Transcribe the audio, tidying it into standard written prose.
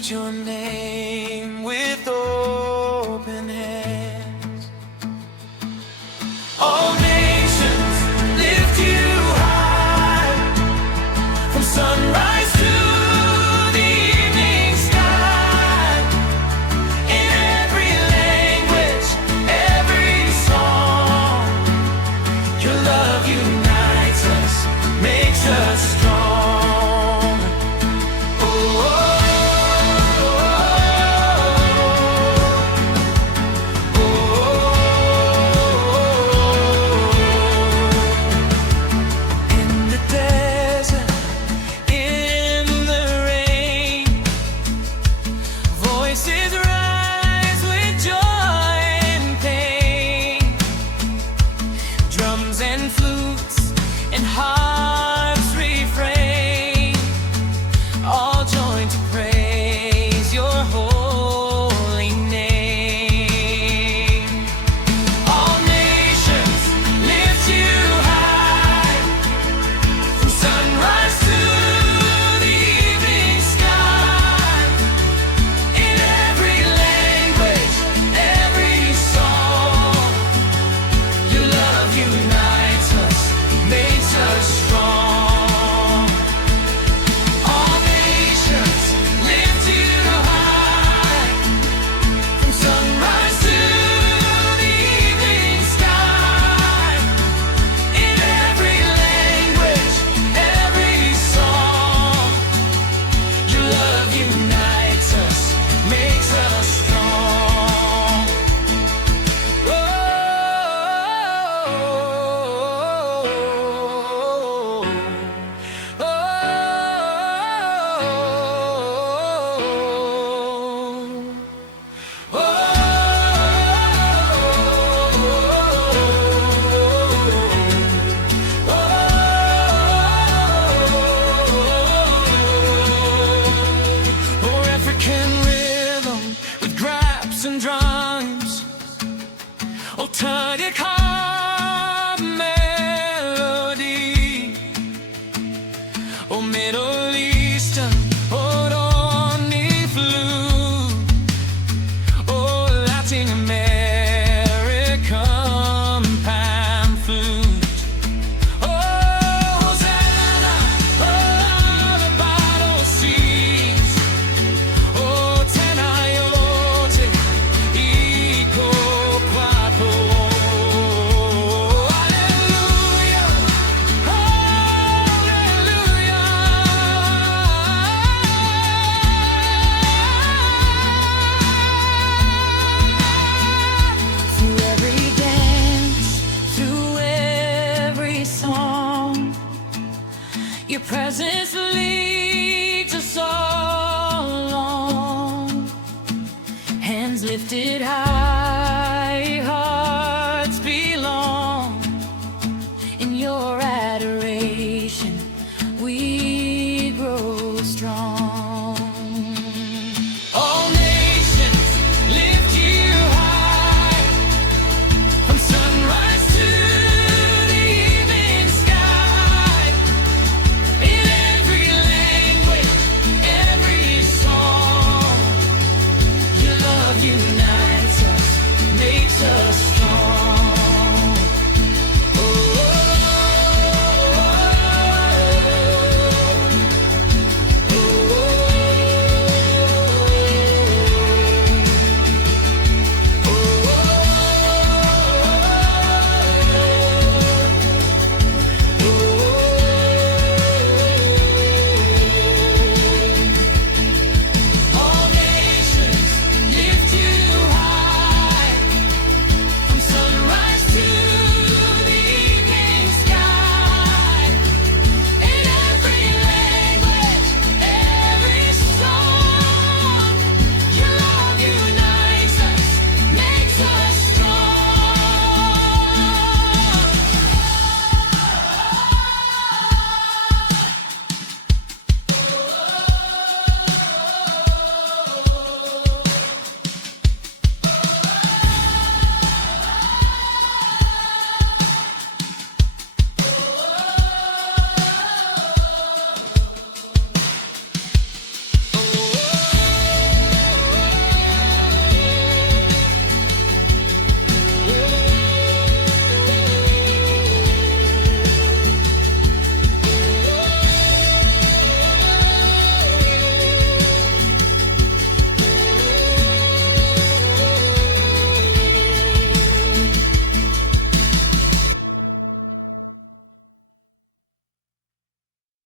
lift your name with open hands. All nations lift you high, from sunrise to the evening sky. In every language, every song, your love unites us, makes us strong. And flutes and harps refrain, all join to praise your holy name. All nations lift you high, from sunrise to the evening sky. In every language, every song, your love unites us, makes us strong. All nations lift you high, from sunrise to the evening sky. In every language, every song, your love unites us, makes us strong. African rhythm with graps and drums, Celtic harp melody, Middle Eastern flute, Latin American pan flute. Hosanna, the battle cease. Tenayote, iko kwako. Hallelujah, hallelujah. Through every dance, through every song, your presence leads us all along. Hands lifted